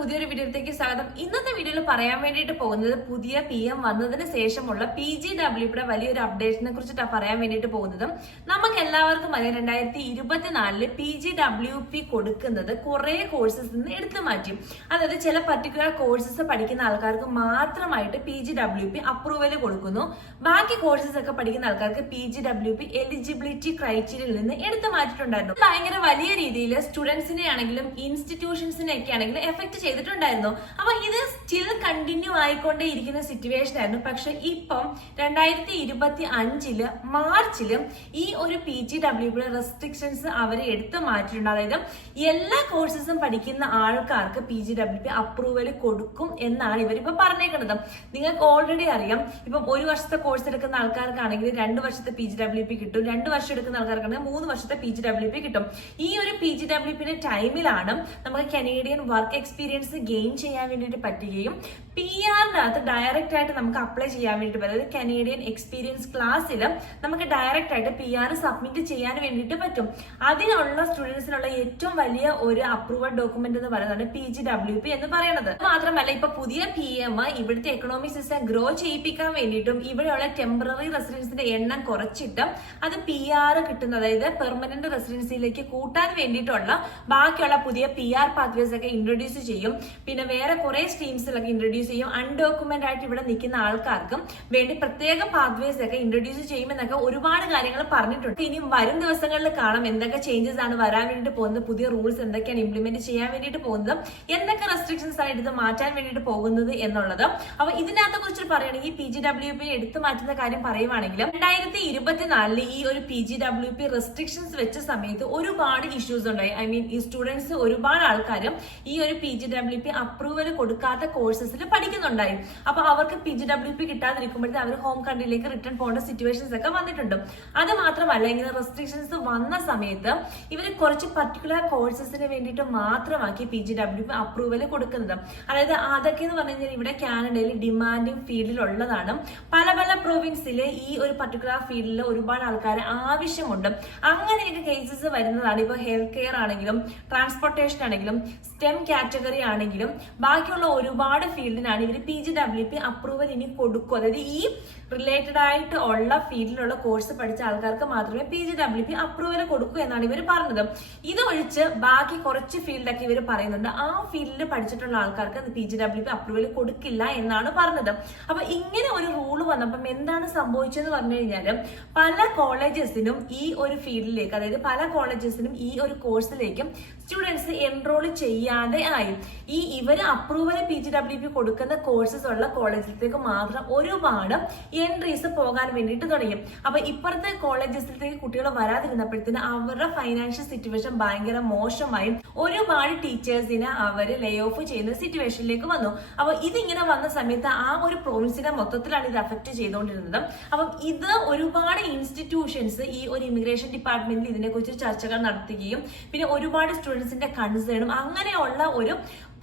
പുതിയൊരു വീഡിയോയിലേക്ക് സ്വാഗതം. ഇന്നത്തെ വീഡിയോയിൽ പറയാൻ വേണ്ടിയിട്ട് പോകുന്നത് പുതിയ PM വന്നതിന് ശേഷമുള്ള PGWയുടെ വലിയൊരു അപ്ഡേഷനെ കുറിച്ചിട്ടാണ് പറയാൻ വേണ്ടിയിട്ട് പോകുന്നത്. നമുക്ക് എല്ലാവർക്കും അറിയാം 2024 PGWP കൊടുക്കുന്നത് കുറെ കോഴ്സസ് നിന്ന് എടുത്തു മാറ്റി. അതായത് ചില പർട്ടിക്കുലർ കോഴ്സസ് പഠിക്കുന്ന ആൾക്കാർക്ക് മാത്രമായിട്ട് PGWP അപ്രൂവൽ കൊടുക്കുന്നു. ബാക്കി കോഴ്സസ് ഒക്കെ പഠിക്കുന്ന ആൾക്കാർക്ക് PGWP എലിജിബിലിറ്റി ക്രൈറ്റീരിയയിൽ നിന്ന് എടുത്തു മാറ്റിയിട്ടുണ്ടായിരുന്നു. ഭയങ്കര വലിയ രീതിയിൽ സ്റ്റുഡൻസിനെ ആണെങ്കിലും ഇൻസ്റ്റിറ്റ്യൂഷൻസിനെ ഒക്കെ ആണെങ്കിലും എഫക്ട് ചെയ്തിട്ടുണ്ടായിരുന്നു. അപ്പൊ ഇത് സ്റ്റിൽ കണ്ടിന്യൂ ആയിക്കൊണ്ടേ ഇരിക്കുന്ന സിറ്റുവേഷൻ ആയിരുന്നു. പക്ഷെ ഇപ്പം 2025 മാർച്ചില് ഈ ഒരു PGWയുടെ റെസ്ട്രിക്ഷൻസ് അവരെ എടുത്തു മാറ്റിയിട്ടുണ്ട്. അതായത് എല്ലാ കോഴ്സസും പഠിക്കുന്ന ആൾക്കാർക്ക് PGWP അപ്രൂവൽ കൊടുക്കും എന്നാണ് ഇവരിപ്പോ പറഞ്ഞേക്കുന്നത്. നിങ്ങൾക്ക് ഓൾറെഡി അറിയാം, ഇപ്പം 1 വർഷത്തെ കോഴ്സ് എടുക്കുന്ന ആൾക്കാർക്കാണെങ്കിൽ 2 വർഷത്തെ PGWP കിട്ടും, 2 വർഷം എടുക്കുന്ന ആൾക്കാർക്കാണെങ്കിൽ 3 വർഷത്തെ PGWP കിട്ടും. ഈ ഒരു PGWPയുടെ ടൈമിലാണ് നമുക്ക് കനേഡിയൻ വർക്ക് എക്സ്പീരിയൻസ് ഗെയിൻ ചെയ്യാൻ വേണ്ടിയിട്ട് പറ്റുകയും PR-നകത്ത് ഡയറക്റ്റ് ആയിട്ട് നമുക്ക് അപ്ലൈ ചെയ്യാൻ വേണ്ടിയിട്ട് പറ്റും. അതായത് കനേഡിയൻ എക്സ്പീരിയൻസ് ക്ലാസ്സിൽ നമുക്ക് ഡയറക്റ്റ് ആയിട്ട് PR സബ്മിറ്റ് ചെയ്യാൻ വേണ്ടിയിട്ട് പറ്റും. അതിനുള്ള സ്റ്റുഡൻസിനുള്ള ഏറ്റവും വലിയ ഒരു അപ്രൂവൽ ഡോക്യുമെന്റ് എന്ന് പറയുന്നത് PGWP എന്ന് പറയുന്നത്. മാത്രമല്ല ഇപ്പൊ പുതിയ PM ഇവിടുത്തെ എക്കണോമിക് സിസ്റ്റം ഗ്രോ ചെയ്യിപ്പിക്കാൻ വേണ്ടിയിട്ടും ഇവിടെയുള്ള ടെമ്പററി റെസിഡൻസിന്റെ എണ്ണം കുറച്ചിട്ട് അത് PR കിട്ടുന്ന, അതായത് പെർമനന്റ് റെസിഡൻസിയിലേക്ക് കൂട്ടാൻ വേണ്ടിയിട്ടുള്ള ബാക്കിയുള്ള പുതിയ PR പാത്വേസ് ഒക്കെ ഇൻട്രൊഡ്യൂസ് ചെയ്യും. പിന്നെ വേറെ കുറെ സ്ട്രീംസിലൊക്കെ ഇൻട്രൊഡ്യൂസ് ചെയ്യും. അൺഡോക്യുമെന്റ് ആയിട്ട് ഇവിടെ നിൽക്കുന്ന ആൾക്കാർക്കും വേണ്ടി പ്രത്യേക പാത്വേസ് ഒക്കെ ഇൻട്രൊഡ്യൂസ് ചെയ്യുമെന്നൊക്കെ ഒരുപാട് കാര്യങ്ങൾ പറഞ്ഞിട്ടുണ്ട്. ഇനി വരും ദിവസങ്ങളിൽ കാണാം എന്തൊക്കെ ചേഞ്ചസ് ആണ് വരാൻ വേണ്ടിയിട്ട് പോകുന്നത്, പുതിയ റൂൾസ് എന്തൊക്കെയാണ് ഇംപ്ലിമെന്റ് ചെയ്യാൻ വേണ്ടിയിട്ട് പോകുന്നത്, എന്തൊക്കെ റെസ്ട്രിക്ഷൻസ് ആണ് എടുത്ത് മാറ്റാൻ വേണ്ടിയിട്ട് പോകുന്നത് എന്നുള്ളത്. അപ്പൊ ഇതിനകത്തെ കുറിച്ച് പറയുകയാണെങ്കിൽ PGWP എടുത്തു മാറ്റുന്ന കാര്യം പറയുവാണെങ്കിൽ 2024 ഈ ഒരു PGWP റെസ്ട്രിക്ഷൻസ് വെച്ച സമയത്ത് ഒരുപാട് ഇഷ്യൂസ് ഉണ്ടായി. ഐ മീൻ ഈ സ്റ്റുഡൻസ് ഒരുപാട് ആൾക്കാരും ഈ ഒരു PGWP അപ്രൂവൽ കൊടുക്കാത്ത കോഴ്സസിൽ പഠിക്കുന്നുണ്ടായി. അപ്പൊ അവർക്ക് PGWP കിട്ടാതിരിക്കുമ്പോഴത്തെ അവർ ഹോം കൺട്രിയിലേക്ക് റിട്ടേൺ പോകേണ്ട സിറ്റുവേഷൻസ് ഒക്കെ വന്നിട്ടുണ്ട്. അത് മാത്രമല്ല ഇങ്ങനെ റെസ്ട്രിക്ഷൻസ് വന്ന സമയത്ത് ഇവർ കുറച്ച് പർട്ടിക്കുലർ കോഴ്സസിന് വേണ്ടിയിട്ട് മാത്രമാക്കി PGWP അപ്രൂവൽ കൊടുക്കുന്നത്. അതായത് അതൊക്കെ എന്ന് പറഞ്ഞു കഴിഞ്ഞാൽ ഇവിടെ കാനഡയിൽ ഡിമാൻഡിങ് ഫീൽഡിലുള്ളതാണ്. പല പല പ്രൊവിൻസിലെ ഈ ഒരു പർട്ടിക്കുലർ ഫീൽഡിൽ ഒരുപാട് ആൾക്കാരെ ആവശ്യമുണ്ട്. അങ്ങനെയൊക്കെ കേസസ് വരുന്നതാണ്. ഇപ്പൊ ഹെൽത്ത് കെയർ ആണെങ്കിലും ട്രാൻസ്പോർട്ടേഷൻ ആണെങ്കിലും STEM കാറ്റഗറി ആണെങ്കിലും ബാക്കിയുള്ള ഒരുപാട് ഫീൽഡിനാണ് ഇവർ PGWP അപ്രൂവൽ ഇനി കൊടുക്കും. അതായത് ഈ റിലേറ്റഡ് ആയിട്ട് ഉള്ള ഫീൽഡിലുള്ള കോഴ്സ് പഠിച്ച ആൾക്കാർക്ക് മാത്രമേ PGWP അപ്രൂവൽ കൊടുക്കൂ എന്നാണ് ഇവർ പറഞ്ഞത്. ഇതൊഴിച്ച് ബാക്കി കുറച്ച് ഫീൽഡൊക്കെ ഇവർ പറയുന്നുണ്ട്. ആ ഫീൽഡിൽ പഠിച്ചിട്ടുള്ള ആൾക്കാർക്ക് PGWP അപ്രൂവൽ കൊടുക്കില്ല എന്നാണ് പറഞ്ഞത്. അപ്പൊ ഇങ്ങനെ ഒരു റൂള് വന്നപ്പം എന്താണ് സംഭവിച്ചതെന്ന് പറഞ്ഞു കഴിഞ്ഞാല് പല കോളേജസിനും ഈ ഒരു ഫീൽഡിലേക്ക്, അതായത് പല കോളേജസിനും ഈ ഒരു കോഴ്സിലേക്കും സ്റ്റുഡൻസ് എൻറോൾ ചെയ്യാതെ ആയി. ഇവര് അപ്രൂവൽ PGWP കൊടുക്കുന്ന കോഴ്സസ് ഉള്ള കോളേജിലേക്ക് മാത്രം ഒരുപാട് എൻട്രീസ് പോകാൻ വേണ്ടിയിട്ട് തുടങ്ങി. അപ്പൊ ഇപ്പുറത്തെ കോളേജസിലേക്ക് കുട്ടികൾ വരാതിരുന്നപ്പോഴത്തേന് അവരുടെ ഫൈനാൻഷ്യൽ സിറ്റുവേഷൻ ഭയങ്കര മോശമായി. ഒരുപാട് ടീച്ചേഴ്സിനെ അവര് ലേ ഓഫ് ചെയ്യുന്ന സിറ്റുവേഷനിലേക്ക് വന്നു. അപ്പൊ ഇതിങ്ങനെ വന്ന സമയത്ത് ആ ഒരു പ്രൊവിൻസിനെ മൊത്തത്തിലാണ് ഇത് അഫക്ട് ചെയ്തുകൊണ്ടിരുന്നത്. അപ്പം ഇത് ഒരുപാട് ഇൻസ്റ്റിറ്റ്യൂഷൻസ് ഈ ഒരു ഇമിഗ്രേഷൻ ഡിപ്പാർട്ട്മെന്റിൽ ഇതിനെക്കുറിച്ച് ചർച്ചകൾ നടത്തുകയും പിന്നെ ഒരുപാട് സ്റ്റുഡൻസിന്റെ കൺസേണും അങ്ങനെയുള്ള ഒരു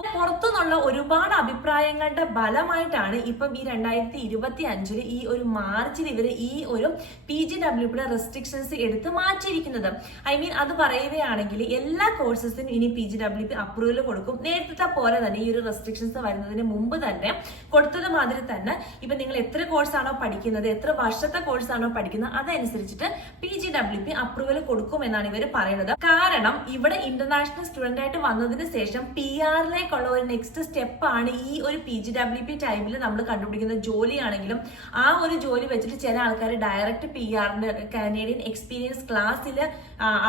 പുറത്തുനിന്നുള്ള ഒരുപാട് അഭിപ്രായങ്ങളുടെ ഫലമായിട്ടാണ് ഇപ്പം ഈ 2025 ഈ ഒരു മാർച്ചിൽ ഇവര് ഈ ഒരു PGWയുടെ റെസ്ട്രിക്ഷൻസ് എടുത്ത് മാറ്റിയിരിക്കുന്നത്. ഐ മീൻ അത് പറയുകയാണെങ്കിൽ എല്ലാ കോഴ്സസിനും ഇനി PGWP അപ്രൂവൽ കൊടുക്കും. നേരത്തെ പോലെ തന്നെ ഈ ഒരു റെസ്ട്രിക്ഷൻസ് വരുന്നതിന് മുമ്പ് തന്നെ കൊടുത്തത് മാതിരി തന്നെ ഇപ്പൊ നിങ്ങൾ എത്ര കോഴ്സാണോ പഠിക്കുന്നത്, എത്ര വർഷത്തെ കോഴ്സാണോ പഠിക്കുന്നത് അതനുസരിച്ചിട്ട് PGWP അപ്രൂവൽ കൊടുക്കും എന്നാണ് ഇവർ പറയുന്നത്. കാരണം ഇവിടെ ഇന്റർനാഷണൽ സ്റ്റുഡന്റ് ആയിട്ട് വന്നതിന് ശേഷം PR-ലേക്ക് ഉള്ള ഒരു നെക്സ്റ്റ് സ്റ്റെപ്പ് ആണ് ഈ ഒരു PGWP ടൈമിൽ നമ്മൾ കണ്ടുപിടിക്കുന്ന ജോലിയാണെങ്കിലും ആ ഒരു ജോലി വെച്ചിട്ട് ചില ആൾക്കാർ ഡയറക്റ്റ് PR-ന്റെ കനേഡിയൻ എക്സ്പീരിയൻസ് ക്ലാസ്സിൽ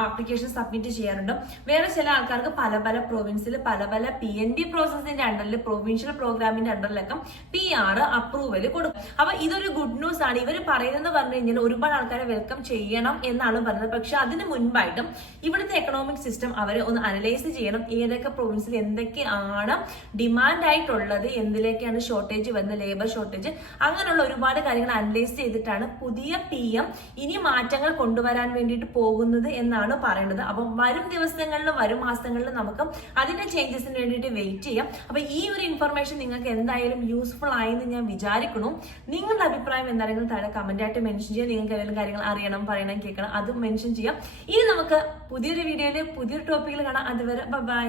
ആപ്ലിക്കേഷൻ സബ്മിറ്റ് ചെയ്യാറുണ്ട്. വേറെ ചില ആൾക്കാർക്ക് പല പല പ്രൊവിൻസിൽ പല പല PND പ്രോസസിന്റെ അണ്ടറിൽ, പ്രൊവിൻഷ്യൽ പ്രോഗ്രാമിന്റെ അണ്ടറിലൊക്കെ PR അപ്രൂവൽ കൊടുക്കും. അപ്പൊ ഇതൊരു ഗുഡ് ന്യൂസ് ആണ്. ഇവർ പറയുന്നത് പറഞ്ഞു കഴിഞ്ഞാൽ ഒരുപാട് ആൾക്കാരെ വെൽക്കം ചെയ്യണം എന്നാണ് പറയുന്നത്. പക്ഷെ അതിന് മുൻപായിട്ടും ഇവിടുത്തെ എക്കണോമിക് സിസ്റ്റം അവരെ ഒന്ന് അനലൈസ് ചെയ്യണം. ഏതൊക്കെ പ്രൊവിൻസിൽ എന്തൊക്കെയാണ് ഡിമാൻഡ് ആയിട്ടുള്ളത്, എന്തിലേക്കാണ് ഷോർട്ടേജ് വരുന്നത്, ലേബർ ഷോർട്ടേജ്, അങ്ങനെയുള്ള ഒരുപാട് കാര്യങ്ങൾ അനലൈസ് ചെയ്തിട്ടാണ് പുതിയ PM ഇനി മാറ്റങ്ങൾ കൊണ്ടുവരാൻ വേണ്ടിയിട്ട് പോകുന്നത് എന്നാണ് പറയുന്നത്. അപ്പം വരും ദിവസങ്ങളിലും വരും മാസങ്ങളിലും നമുക്ക് അതിന്റെ ചേഞ്ചസിന് വേണ്ടിയിട്ട് വെയിറ്റ് ചെയ്യാം. അപ്പൊ ഈ ഒരു ഇൻഫർമേഷൻ നിങ്ങൾക്ക് എന്തായാലും യൂസ്ഫുൾ ആയെന്ന് ഞാൻ വിചാരിക്കുന്നു. നിങ്ങളുടെ അഭിപ്രായം എന്താണെങ്കിലും താഴെ കമന്റ് ആയിട്ട് മെൻഷൻ ചെയ്യാം. നിങ്ങൾക്ക് ഏതെങ്കിലും കാര്യങ്ങൾ അറിയണം, പറയണം, കേൾക്കണം, അതും മെൻഷൻ ചെയ്യാം. ഇനി നമുക്ക് പുതിയൊരു വീഡിയോയില് പുതിയൊരു ടോപ്പിക്കിൽ കാണാം. അതുവരെ ബൈ.